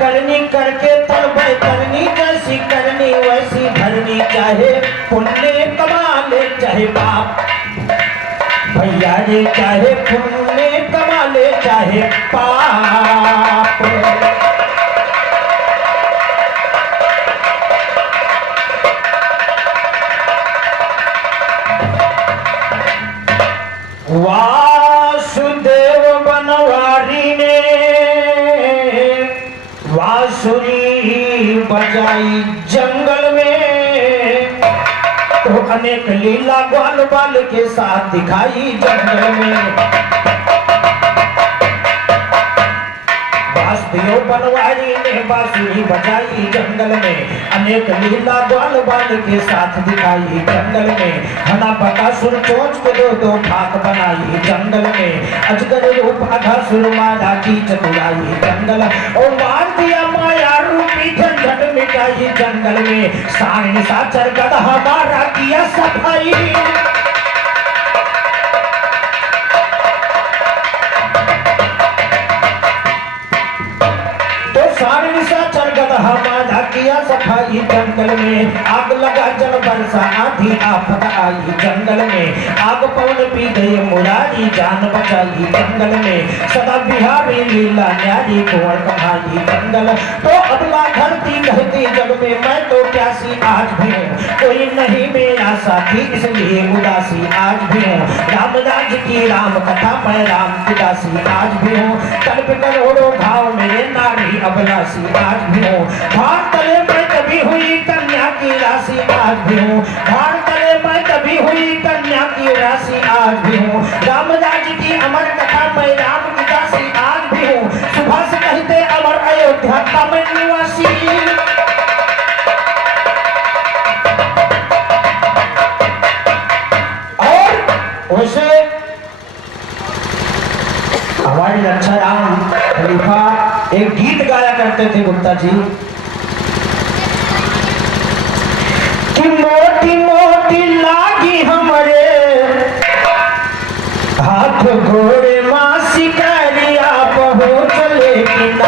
करनी करके तब करनी, जैसी करनी वैसी भरनी, चाहे पुण्य कमा ले चाहे पाप भैया रे, चाहे पुण्य कमा ले चाहे पाप। वासुदेव बनवारी ने बांसुरी बजाई जंगल में, तो अनेक लीला ग्वाल बाल के साथ दिखाई जंगल में। वासुदेव बनवारी ने बांसुरी बजाई जंगल में, अनेक लीला ग्वाल बाल के साथ दिखाई जंगल में। हना बकासुर चोंच को दो दो भाग बनाई जंगल में, अजगर रूप अघासुर मारा की चतुराई जंगल, और मार दिया माया रूपी झंझट मिटाई जंगल में। सांड निशाचर गदहा मारा किया सफाई, किया सफाई जंगल में। आग लगा जल बरसा आधी आफत आई जंगल में, आग पवन पी गए मुरारी जान बचाई जंगल में। सदा बिहारी लीला न्यारी कुंवर कमाई जंगल, तो अबला धरती कहती जग में मैं तो प्यासी आज भी हूँ, कोई नहीं मेरा साथी इसलिए उदासी आज भी हूँ। रामदास की राम कथा मैं राम की दासी आज भी हूँ, कल्प करोड़ों घाव मेरे नारी अबलासी आज भी हूँ। भार तले मैं कभी हुई कन्या की राशि आज भी हूँ, भार तले मैं कभी हुई कन्या की राशि आज भी हूँ। रामदास की अमर कथा मैं राम की दासी आज भी हूँ, सुबह से कहते अमर अयोध्या का मैं निवासी। और वैसे हमारी रक्षा राम खलीफा एक गीत गाया करते थे गुप्ता जी, कि मोटी मोटी लागी हमारे हाथ घोड़े माँ शिकारिया पहुँच लेकिन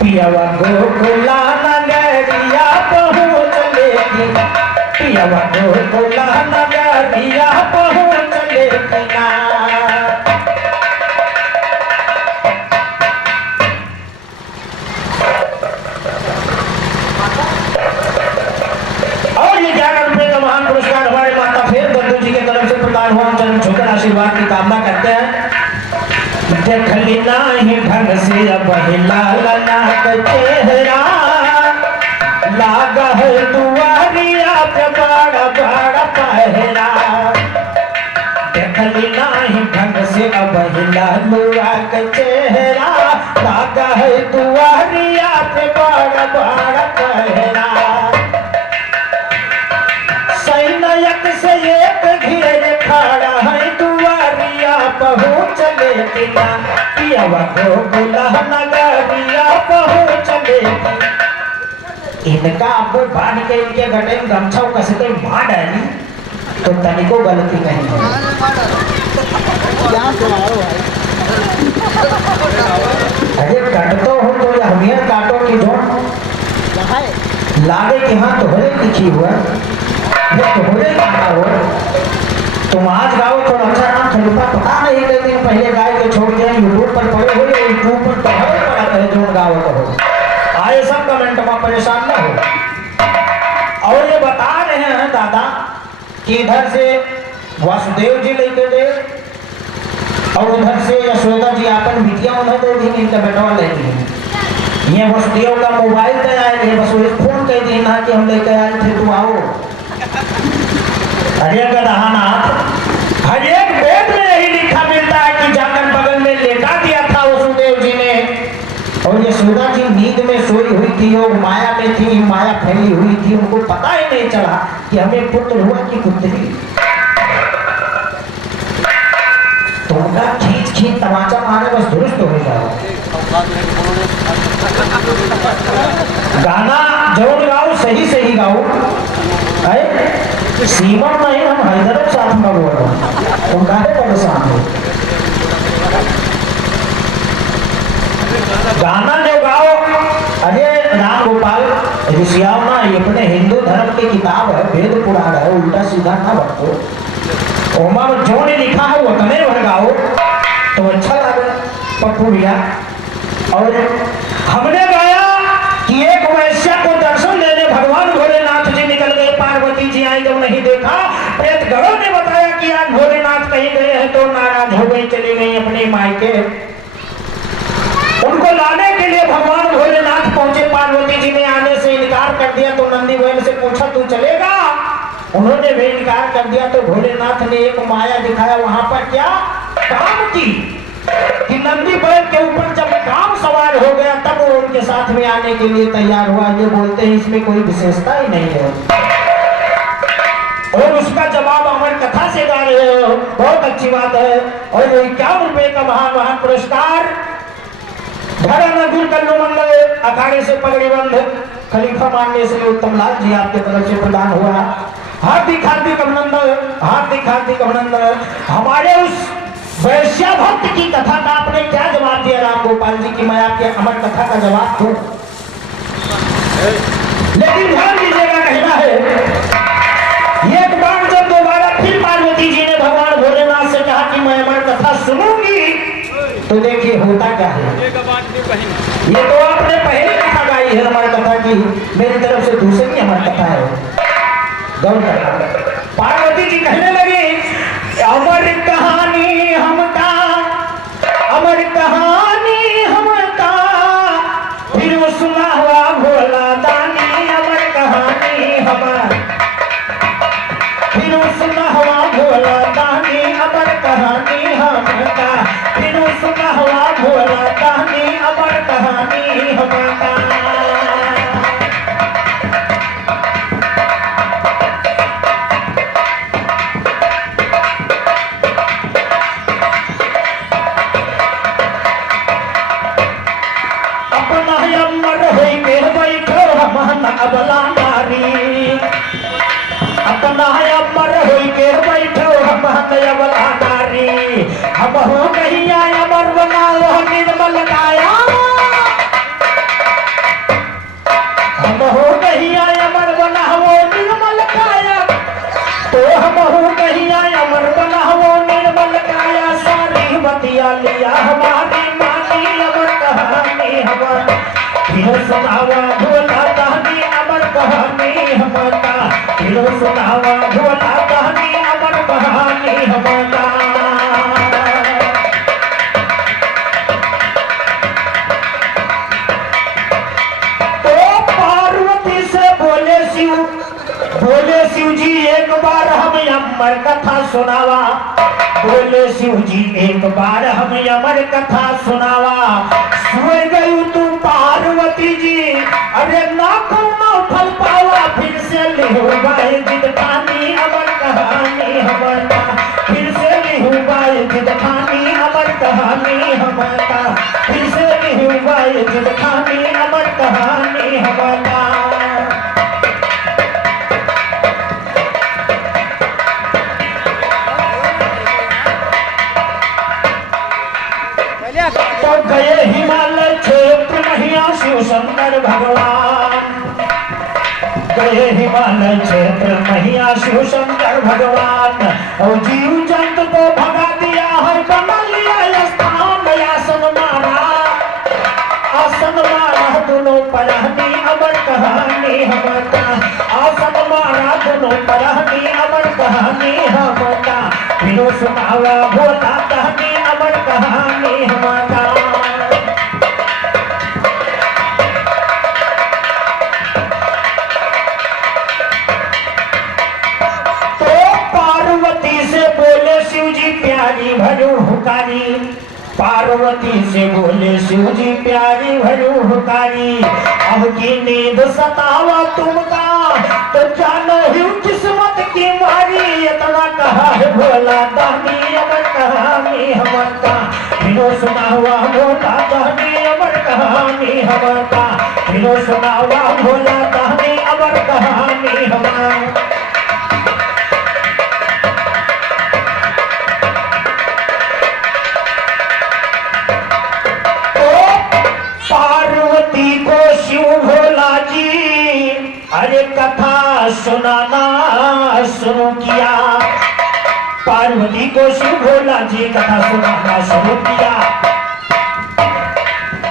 पियावा गोकुला नगरिया पहुँच लेकिन, पियावा गोकुला नगरिया पहुँच लेकिन। आशीर्वाद की कामना करते हैं। देखली नाही ढंग से अब लाला का चेहरा, लागा है दुआरिया पे बड़ा बड़ा पहरा। देखली नाही ढंग से अब लालुआ का चेहरा, लागा है दुआरिया पे बड़ा बड़ा पहरा। सैनयक से एक घेर खड़ा है पहुँच लेकिन, पियावा गोकुला नगरिया पहुँच लेकिन। इनका आप बांध के इनके गटे में गमछा कसते मार डाली तो तनिको गलती नहीं है। अरे काटतो हो तो हमें काटो की जो लागे कि हाँ तोहरे लिखी हुआ वो तोहरे गाना हो। तुम आज गाओ थोड़ा अच्छा नाम खलीफा पता नहीं कई दिन पहले गाय के छोड़ दिया, यूट्यूब पर पड़े हो या यूट्यूब पर पड़ा है जो गाओ कहो आए सब कमेंट में परेशान ना हो। और ये बता रहे हैं दादा कि इधर से वासुदेव जी लेके दे और उधर से यशोदा जी अपन बिटिया उन्हें दे दी, इनका बेटवा लेके ये वासुदेव का मोबाइल पे आए बस वो फोन कह दी ना कि हम लेके आए थे तुम आओ। हर एक गदहानाथ हर एक वेद में यही लिखा मिलता है कि जाकर बगल में लेटा दिया था वसुदेव जी ने, और यशोदा जी नींद में सोई हुई थी, योग माया में थी, माया फैली हुई थी, उनको पता ही नहीं चला कि हमें पुत्र हुआ कि पुत्री। तो उनका खींच खींच तमाचा मारे बस दुरुस्त हो जाओ। गाना जरूर गाओ, सही सही गाओ है। सीमा नहीं हम हैदराबाद साथ में बोल रहे हैं, तुम काहे परेशान हो। गाना जो गाओ घुसियाओ ना, ये अपने हिंदू धर्म की किताब है, वेद पुराण है, उल्टा सीधा ना बरतो। ओमा में जो ने लिखा है वो तने भड़काओ तो अच्छा लगे पप्पू भैया। और हमने गाया कि एक वैश्या को दर्शन देने भगवान भोलेनाथ जी निकल गए, पार्वती जी आई जब नहीं देखा, प्रेतगणों ने बताया कि आज भोलेनाथ कहीं गए हैं, तो नाराज हो गई, चली गई अपने मायके। उनको लाने के लिए भगवान भोलेनाथ पहुंचे, पार्वती जी ने आने से इनकार कर दिया, तो नंदी बैल से पूछा तू चलेगा? उन्होंने भी इनकार कर दिया, तो भोलेनाथ ने एक माया दिखाया वहां पर, क्या काम की कि नंदी बैल के ऊपर जब काम सवार हो गया तब वो उनके साथ में आने के लिए तैयार हुआ। ये बोलते हैं इसमें कोई विशेषता ही नहीं है, और उसका जवाब अमर कथा से गा रहे हो, बहुत अच्छी बात है। और 51 रुपए का महान पुरस्कार कल्लू मंडल अखाड़े से पगड़ी बंद खलीफा मानने से उत्तम लाल जी आपके तरफ से प्रदान हुआ। हार्दिक हार्दिक अभिनंदन, हार्दिक हार्दिक अभिनंदन। हमारे उस वैश्या भक्त की कथा का आपने क्या जवाब दिया राम गोपाल जी की मैं आपके अमर कथा का जवाब दूं, लेकिन ध्यान दीजिएगा, कहना है एक बार जब दोबारा फिर पार्वती जी ने भगवान भोलेनाथ से कहा कि मैं अमर कथा सुनूंगी, तो देखिए होता क्या है। ये तो आपने पहले कथा गाई है अमर कथा की, मेरी तरफ से दूसरी अमर कथा है, गौर करना। पार्वती जी कहने लगी अमर कहानी हमका, अमर कहानी हमका, फिर वो सुना हुआ भोला दानी, अमर कहानी हमार, फिर वो सुना हुआ भोला दानी, अमर कहानी हमका, फिर वो सुना हुआ भोला दानी, अमर कहानी हमका। अबला नारी अपना अमर होई के बैठो हम अबला नारी, हम हो कहिया अमर बनाओ निर्मल काया, हम हो कहिया अमर बनाओ निर्मल काया, तो हम हो कहिया अमर बनाओ निर्मल काया। सारी बतिया लिया हमारी मानी, अमर कहानी हमारी, फिर सुनावा भोला कहानी, अमर कहानी हमारा, फिर सुनावा भोला कहानी, अमर कहानी हमारा। तो पार्वती से बोले शिव जी एक बार हम अमर कथा सुनावा, बोले शिव जी एक बार हम अमर कथा सुनावा। सुन गई तू पार्वती जी, अरे ना फल पावा, फिर से लिहुबाई जिद ठानी, अमर कहानी हमारा, फिर से लिहुबाई जिद ठानी, अमर कहानी हमारा, फिर से लिहुबाई जिद ठानी, अमर कहानी हमारा। तो गए हिमालय क्षेत्र महिया शिव शंकर भगवान, गए हिमालय क्षेत्र महिया शिव शंकर भगवान, और जीव जंतु को भगा दिया है, बना लिया स्थान, आसन मारा, आसन मारा दोनों परहनी, अमर कहानी हमारा, आसन मारा दोनों परहनी, अमर कहानी हमारा, फिर सुनावा भोला कहानी, अमर कहानी हमारा। तो पार्वती से बोले शिव जी प्यारी भरू हुकारी, पार्वती से बोले शिव जी प्यारी भरू हुकारी, अब की नींद सतावा तुमका, तो जानो ही किस्मत की मारी, इतना कहा है भोला दानी, अमर कहानी हमारा, फिर सुना हुआ भोला दानी, अमर कहानी हमारा, फिर सुना हुआ भोला दानी, अमर कहानी हमारा। पार्वती को शिव भोला जी सुनाना शुरू किया। पार्वती को शिव भोला जी कथा सुनाना शुरू किया।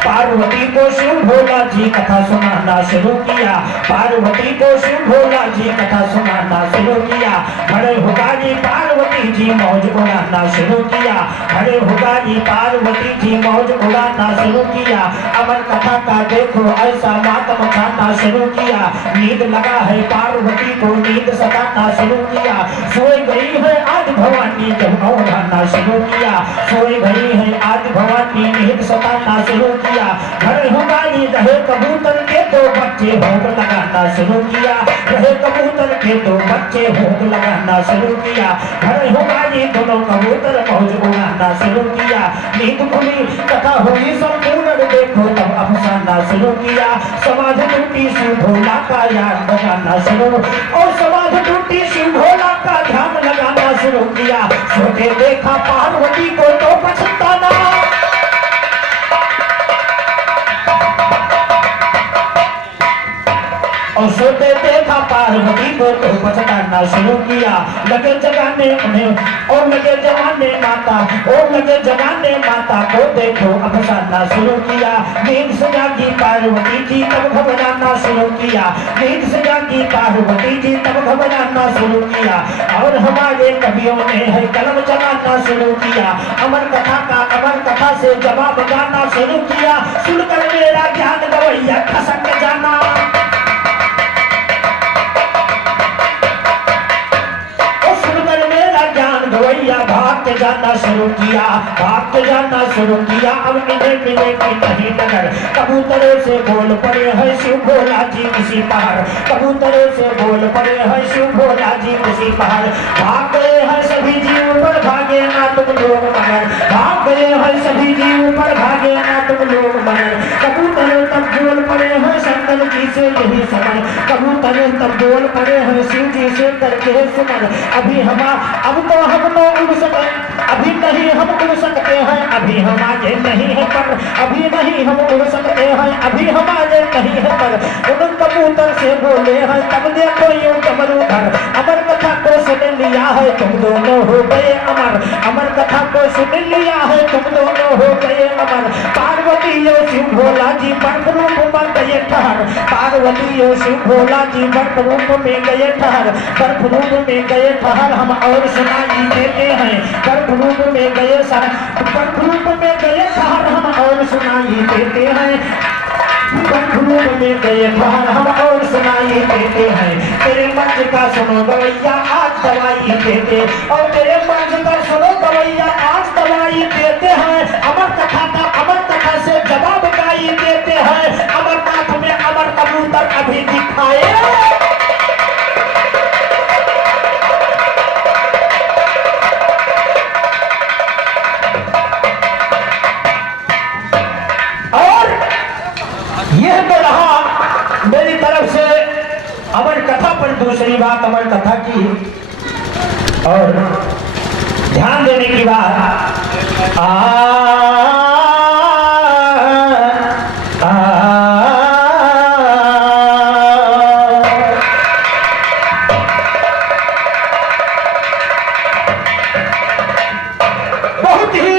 पार्वती को शिव भोला जी कथा सुनाना शुरू किया। पार्वती को शिव भोला जी कथा सुनाना शुरू किया। खड़े होगा जी पार्वती जी मौज उड़ाना शुरू किया। खड़े होगा जी पार्वती जी मौज उड़ाना शुरू किया। अमर कथा का देखो ऐसा मातम छाना शुरू किया। नींद लगा है पार्वती को नींद सताना शुरू किया। सोई गई है आज भवानी जब उड़ाना शुरू किया। सोई गई है आज भवानी नींद सताना शुरू किया। खड़े होगा जी रहे कबूतर के दो बच्चे भोग लगाना शुरू किया। रहे कबूतर के दो बच्चे भोग लगाना शुरू किया। खड़े होगा जी दोनों कबूतर मौज उड़ाना शुरू किया। नींद खुली कथा हुई संपूर्ण देखो तब अफसाना शुरू किया। समाज टूटी शिव भोला का याद लगाना शुरू और समाज टूटी शिव भोला का ध्यान लगाना शुरू किया। सोते देखा पार्वती को तो पछताना। और सोते देखा पार्वती को तो पछताना शुरू किया। लगे जगाने उन्हें और लगे जगाने माता और लगे जगाने माता को देखो अफसाना शुरू किया। नींद से जागी पार्वती जी तब घबराना शुरू किया। नींद से जागी पार्वती जी तब घबराना शुरू किया। और हमारे कवियों ने है कलम चलाना शुरू किया। अमर कथा से जवाब गाना शुरू किया। सुनकर मेरा ज्ञान गवैया खसक जाना। गवैया भाग के जाना शुरू किया। भाग के जाना शुरू किया। अब इन्हें मिलेगी नहीं नगर। कबूतरों से बोल पड़े है शिव भोला जी किसी पहाड़। कबूतरों से बोल पड़े है शिव भोला जी किसी पहाड़। भाग गए हैं सभी जीव ऊपर भागे ना तुम लोग मगर। भाग गए हैं सभी जीव ऊपर भागे ना तुम लोग मगर। कबूतरों तब बोल पड़े हैं शंकर जी से यही समझ। कबूतरों तब बोल पड़े हैं शिव जी से करके सुमन। अब तो हम लोग उड़ सकते अभी नहीं हम उड़ सकते हैं। अभी हमारे नहीं है पर अभी नहीं हम उड़ सकते हैं। अभी हमारे नहीं है पर उन कबूतर से बोले हैं तब देखो यूं डमरू घर। अमर कथा को सुन लिया है तुम दोनों हो गए अमर। अमर कथा को सुन लिया है तुम दोनों हो गए अमर। पार्वती और शिव भोला जी बर्फ रूप में गए ठहर। पार्वती और शिव भोला जी बर्फ रूप में गए ठहर। बर्फ रूप में गए ठहर हम और सुनाई देते हैं। बर्फ रूप में गए बर्फ रूप में गए ठहर हम और सुनाई देते हैं। बर्फ रूप में गए ठहर हम और सुनाई देते हैं। तेरे मंच का सुनो गवैया आज दवाई देते और तेरे मंच का सुनो गवैया आज दवाई देते हैं। अमर कथा से जवाब गाई देते हैं। अमरनाथ में अमर कबूतर अभी दिखाए। मेरी तरफ से अमर कथा पर दूसरी बात अमर कथा की और ध्यान देने की बात बहुत ही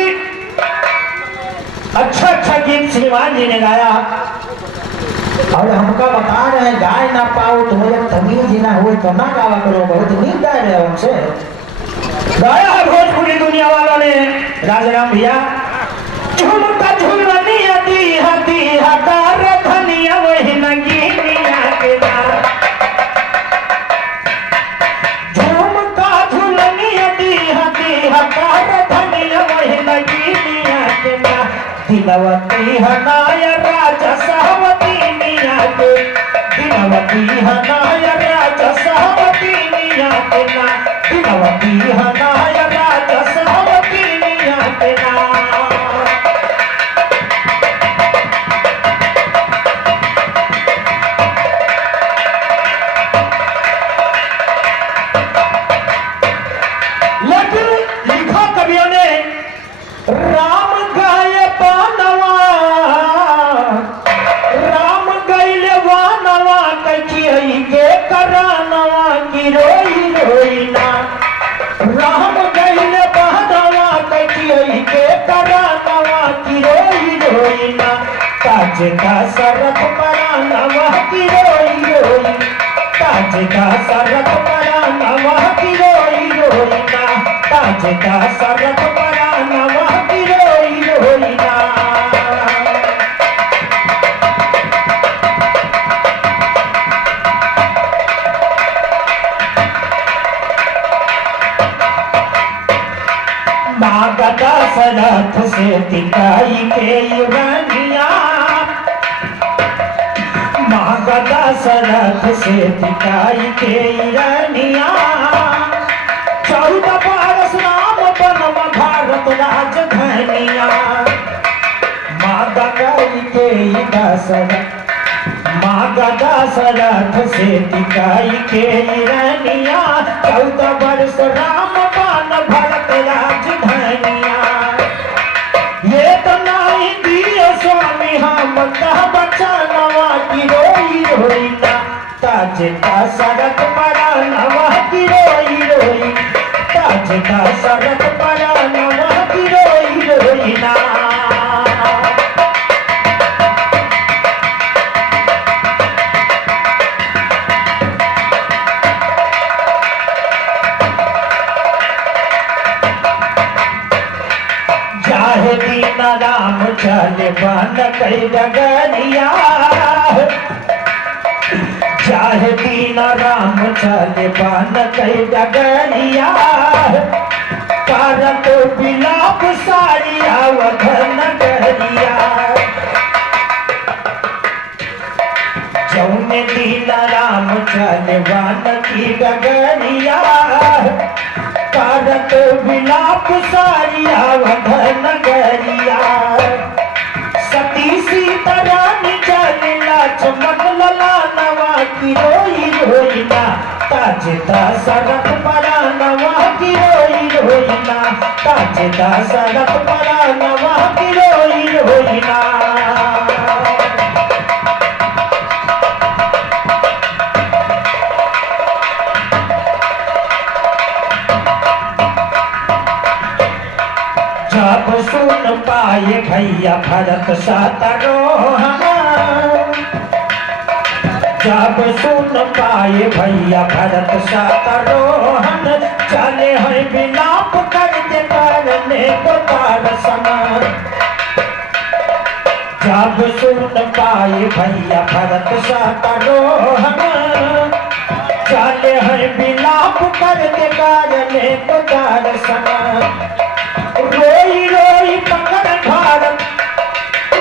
अच्छा गीत श्रीमान जी ने गाया और हमका बता रहे हैं गाय ना पाओ तो जब तमीज ना हो तो ना गावा करो। बहुत नीक गाय रहे हमसे गाया है भोजपुरी दुनिया वालों ने। राजाराम भैया झुमका झुलनिया दी हकार धनिया वही नगीनिया के नाम। झुमका झुलनिया दी हकार धनिया वही नगीनिया के नाम। दिलवती हनाया राजा सावती के दिलवती हनाया राजा सावती के नाम। दिलवती हनाया राजा सावती के नाम। लेकिन लिखा कवियों ने राम गाये पानवा राम गैले वानवा कचियई के करानवा। ताज का सरक परा नवा की रोई रोई, ताज का सरक परा नवा की रोई रोई ना, ताज का सरक परा नवा की रोई रोई ना। मागदा सरथ से टिकाई के युवानिया, मागदा सरथ से टिकाई के युवानिया, 14 बरस राम बनम भारत राजधानिया। मागदा के दशरथ, मागदा सरथ से टिकाई के युवानिया, 14 बरस राम बन भारत राजधानिया। ये तो नहीं दिए स्वामी हम कह बचा नवा की रोई रोई ना, ताज का सरक परा नवा की रोई रोई, ताज का सरक परा नवा की रोई रोई ना। चाहे दीन राम चले बन कई डगरिया, चाहे दीन राम चले बन कई डगरिया, करत बिलाप सारी अवध नगरिया। जौने दीन राम चले बन की डगरिया, करत बिलाप सारी अवध नगरिया। सती सीता रानी चलिला चमक लला नवा की रोई रोई ना, ताज का सरक परा नवा की रोई रोई ना, ताज का सरक परा नवा की रोई रोई ना। जब सुन पाए भैया भरत शत्रुघ्न, जब सुन पाए भैया भरत शत्रुघ्न, चले हैं विलाप करते करने को दर्शन। जब सुन पाए भैया भरत शत्रुघ्न, चले हैं विलाप करते करने को दर्शन। रोई रोई पकड़ भारत,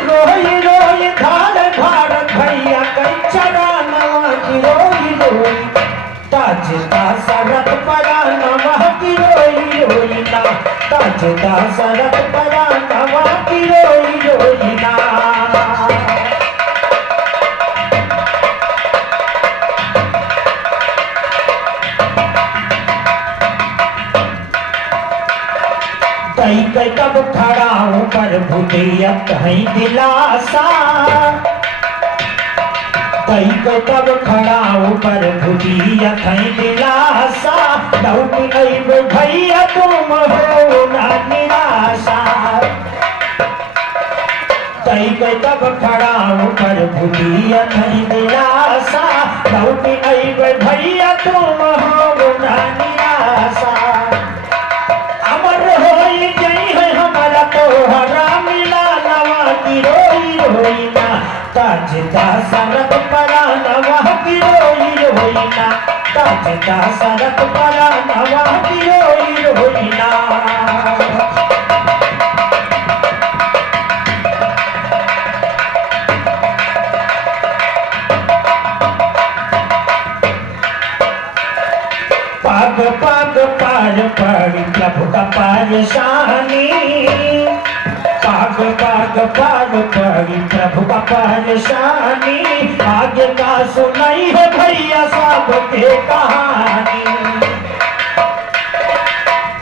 रोई रोई धार भारत भैया कई चरानवा की रोई रोई, ताज का सरक परा नवा की रोई रोई ना, ताज का सरक परा नवा की रोई रोई ना। कई कब खड़ाऊं पर भुदियत है दिलासा, कई कब खड़ाऊं पर भुदियत है दिलासा, लौट आई भैया तुम हो ना निराशा। कई कब खड़ाऊं पर भुदियत है दिलासा, लौट आई भैया तुम हो ना निराशा। तोहरा मिला नवा की रोई रोई ना, ताज का सरक परा नवा की रोई रोई ना, ताज का सरक परा नवा की रोई रोई ना। पाग पाग पार पड़ी प्रभु का परेशानी, पाग पाग पार पड़ी प्रभु का परेशानी, आगे का सुनाई है भैया सबके कहानी।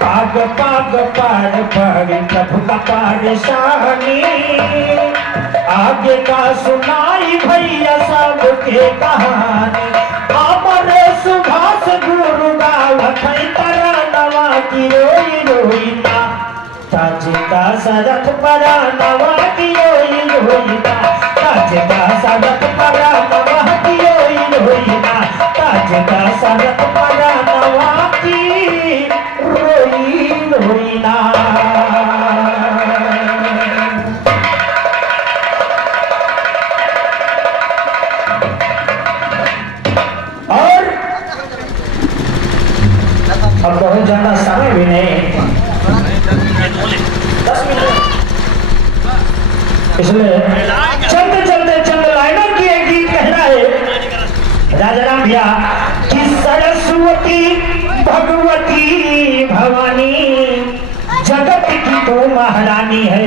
पाग पाग पार पड़ी प्रभु का परेशानी, आगे का सुनाई भैया सबके कहानी। अमर सुभाष गुरु गावत है तरनवा की रोई रोई ना, ताज का सरक परा नवा की रोई रोई ना, ताज से चलते चलते चंद लाइनों की एक गीत कहना है राजा राम भैया कि सरस्वती भगवती भवानी जगत की तो महारानी है।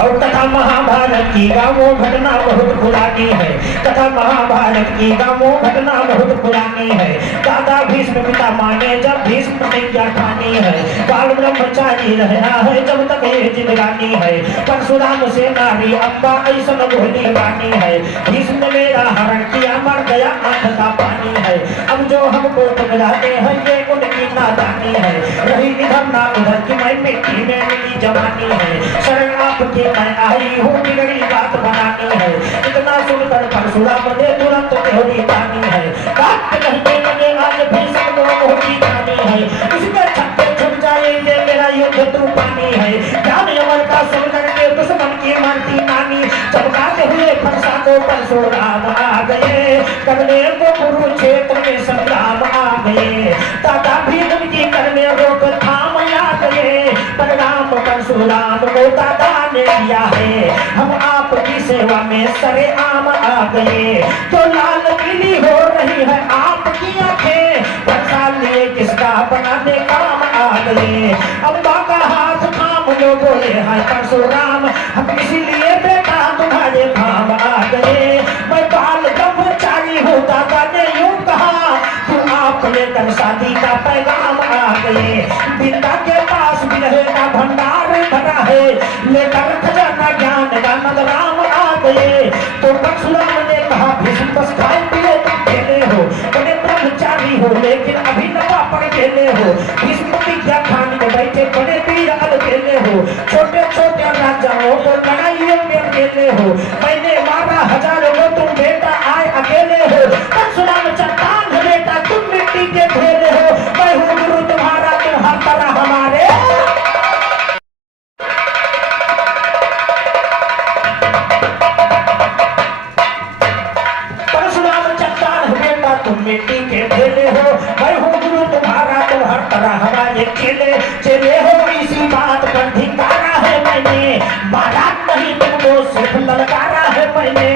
और कथा महाभारत की गाँवों घटना बहुत पुरानी है। कथा महाभारत की गाँवों घटना बहुत पुरानी है। दादा भीष्म पिता माने जब भीष्म प्रतिज्ञा ठानी है। बाल ब्रह्मचारी रहना है जब तक ये जिंदगानी है। परशुराम से नारी अम्बा ऐसा बोली वानी है। भीष्म ने मेरा हरण किया मर गया आंख का पानी है। अब जो हमको पकड़ाते हैं ये उनकी नादानी है। रही इधर ना उधर की मैं मिट्टी में मिली जवानी है। शरण आपके मैं आई हूँ बिगड़ी बात बनानी है। इतना सुनकर परशुराम ने तुरंत तेरी पानी है। बात कहते लगे आज भी सब लोगों की जानी है। इसमें छक्के छुप जाएंगे मेरा युद्ध तूफानी है। ज्ञान अमर का सुन करके दुश्मन की मारती नानी चमकाते हुए फरसा को परशुराम आ गए। करने को कुरुक्षेत्र में संग्राम आ गए। दादा भी उनकी करने रोक थाम आ गए। परिणाम परशुराम को दादा ने दिया है। हम आपकी सेवा में सरेआम आ गए। तो लाल पीली हो रही है आपकी आंखें बरसा लिए किसका बनाने काम आ गए। अम्बा का हाथ थाम लो बोले हाय परशुराम हम इसीलिए बेटा तुम्हारे काम आ गए। मैं बाल ब्रह्मचारी हूँ दादा ने यूं कहा तू आप लेकर शादी का पैगाम आ गए। बिंदा के पास भी रहेगा भंडार भरा है लेकर खजाना ज्ञान का नंदराम आ गए। तो परशुराम ने कहा भीष्म बस खाए पिए तुम खेले हो बड़े ब्रह्मचारी हो लेकिन अभी नवा पर खेले हो। भीष्म प्रतिज्ञा खान में बैठे बड़े वीर अकेले हो। छोटे छोटे राजाओं को लड़ाइयों में अकेले हो। मैंने मारा हजारों को तुम बेटा आए अकेले हो। परशुराम चट्टान है बेटा तुम मिट्टी के ढेले हो। मैं हूँ गुरु तुम्हारा तुम हर तरह हमारे। मिट्टी के ढेले हो मैं हूँ गुरु तुम्हारा तुम हर तरह हमारे खेले चले हो। इसी बात पर धिकारा है मैंने मारा नहीं तुमको सिर्फ ललकारा है मैंने।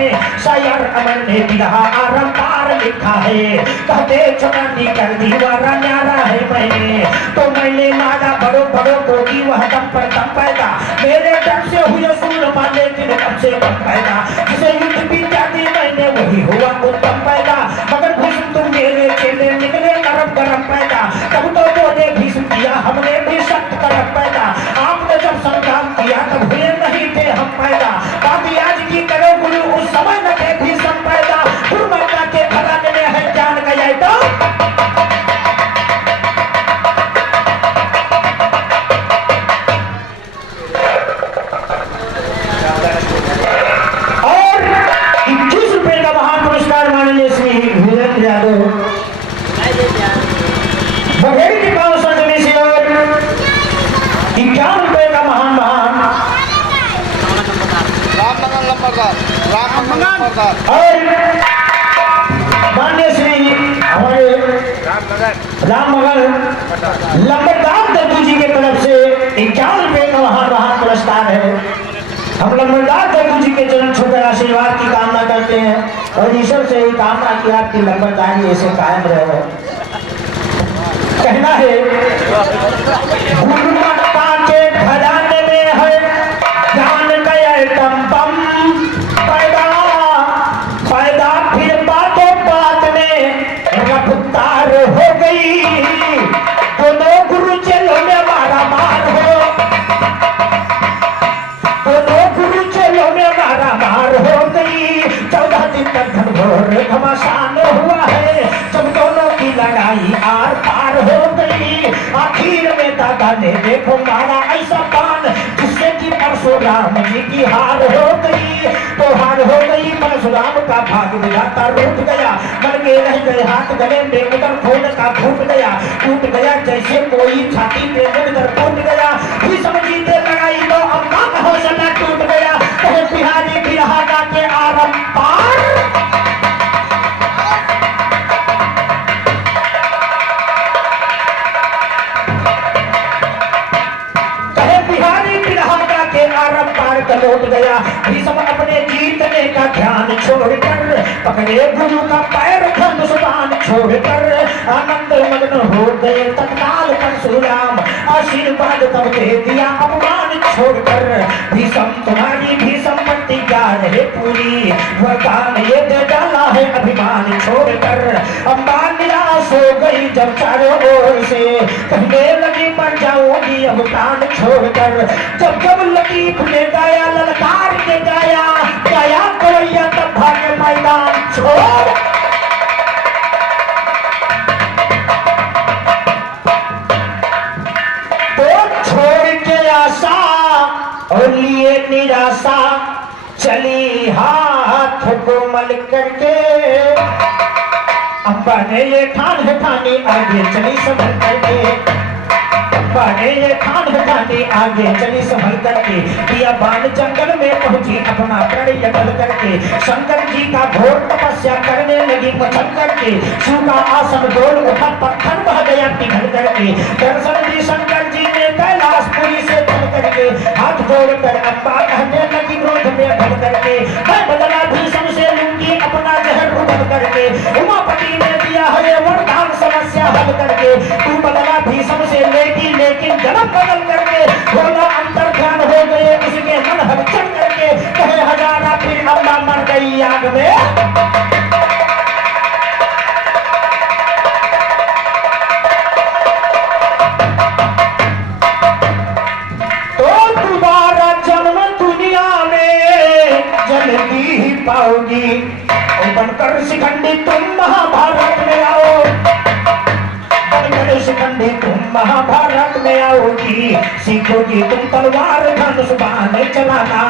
शायर अमर ने बिरहा आरंपार लिखा है कहते चुनानी कर दीवारा न्यारा है मैंने। तो मैंने मारा बड़ो बड़ो को की वह दम पर दम पैदा मेरे डर से हुए सुन पाने दिन कब से कम पैदा। जिसे युद्ध भी जाती मैंने वही हुआ उत्तम पैदा। मगर भीष्म तुम मेरे चेले निकले नरम गरम पैदा। तब तो बोले भीष्म किया हमने भी सख्त करम पैदा। आपने जब संग्राम किया तब हुए नहीं थे हम पैदा। बाकी आज की करो गुरु उस समय न थे भीष्म पैदा। दुर्मता के खजाने में है ज्ञान का यह तो और 21 रुपए का महान पुरस्कार माननीय श्री वीरेंद्र यादव बघेड़ी की पाव संजमी से और 51 रुपए का महान और मान्य श्री हमारे राममगल लंबरदार दत्तू जी की तरफ से 51 रुपए का महान पुरस्कार है। हम लंबरदार दत्तू जी के चरण छूकर आशीर्वाद की कामना करते हैं और ईश्वर से ही कामना की आपकी लंबरदारी ऐसे कायम रहे। कहना है गुरुमत्ता के घराने में है ज्ञान गए तम बम पैदा पैदा फिर बातों बात में रफ्तार हो गई। दोनों गुरु चेलों में मारा मार हो दोनों गुरु चेलों में मारा मार हो गई। 14 दिन तक घनघोर घमासान हुआ है जब दोनों की लड़ाई आर पार हो गई। आखिर में दादा ने देखो मारा ऐसा बाण जिससे कि परशुराम जी की हार हो गई। तो हार हो गई परशुराम का भाग विधाता रूठ गया। मर के रह गए हाथ गले में उधर खून का घूट गया टूट गया जैसे कोई छाती पे जड़ टूट गया। भी समझीते लड़ाई तो अम्मा का हौसला टूट गया। कहे बिहारी बिरहा के आरम पार भारत लौट गया। भीष्म अपने जीतने का ध्यान छोड़कर पकड़े गुरु का पैर, धनुष बाण छोड़कर आनंद मग्न हो गए तत्काल परशुराम। आशीर्वाद तब दे दिया अपमान छोड़कर। भीष्म तुम्हारी भीष्म प्रतिज्ञा रहे पूरी, वरदान ये दे डाला है अभिमान छोड़कर। अम्बा निराश हो गई जब चारों ओर से, कहने लगी मर जाऊंगी अब प्राण छोड़कर। जब जब लतीफ ने गाया ललकार के गाया, गाया गवैया तब भागे मैदान छोड़। तो छोड़ के आशा और लिए निराशा, चली हाथ को मल करके। अम्बा ने ये ठान ठानी आगे चली संभल करके। अम्बा ने ये ठान ठानी आगे चली संभल करके। दिया बाण जंगल में पहुंची अपना प्रण यगल करके। शंकर जी का घोर तपस्या करने लगी मथन करके। सूखा आसन डोल उठा पत्थर बह गया पिघल करके। दर्शन दी शंकर जी ने कैलाशपुरी से चल करके। हाथ जोड़कर अम्बा कहने लगी क्रोध में भर करके, मैं बदला भीष्म से लूंगी अपना जहर उगल करके। उमापति ने दिया है ये वरदान समस्या हल करके। तू बदला भीष्म से लेगी लेकिन जन्म बदल करके। बोला अंतर ध्यान हो गए उसके मन हलचल करके। कहे हजारा फिर अम्बा मर गई आग में। तो दोबारा जन्म दुनिया में जल्दी ही पाओगी। बनकर शिखंडी तुम महाभारत में आओ, बनकर शिखंडी तुम महाभारत में आओगी। सीखोगी तुम तलवार धनुष बाण चलाना,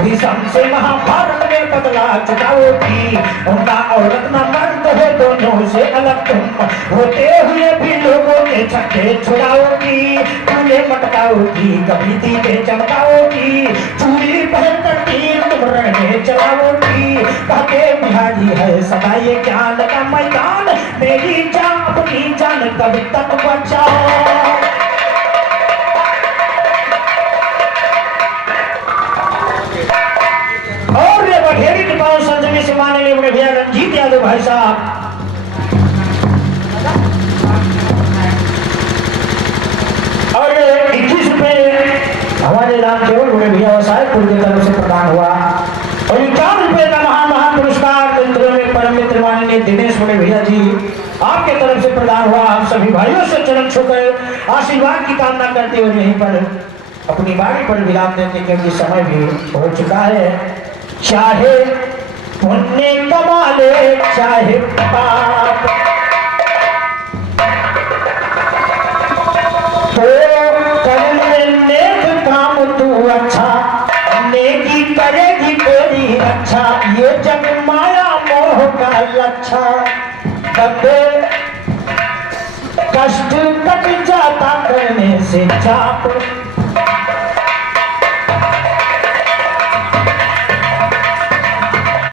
भीष्म से महाभारत में बदला चुकाओगी। ना औरत ना मर्द हो दोनों से अलग तुम, होते हुए भी लोगों के छक्के छुड़ाओगी। फूले मटकाओगी कभी दीपे चमकाओगी। चूड़ी पहन कर तीर तुम रण चलाओगी। कहते बिहारी है सदा ये ज्ञान का मैदान, मेरी जान अपनी जान कब तक बचाओ। और ये बघेरी के पास संजमी से माननीय बड़े भैया रंजीत यादव भाई साहब, और 21 रुपए हमारे राम केवल बड़े भैया साहेबपुर की तरफ से प्रदान हुआ। और 51 रुपए का महान पुरस्कार मित्रों में परम मित्र माननीय दिनेश बड़े भैया जी आपके तरफ से प्रदान हुआ। हम सभी भाइयों से चरण छूकर आशीर्वाद की कामना करते हुए यहीं पर अपनी बारी पर विराम देने के समय भी हो चुका है। चाहे पुण्य कमा ले चाहे पाप, तो कर ले नेक काम तू अच्छा, नेकी करेगी तेरी अच्छा। ये जग माया मोह का लच्छा, बंदे कष्ट कट जाता करने से चाप।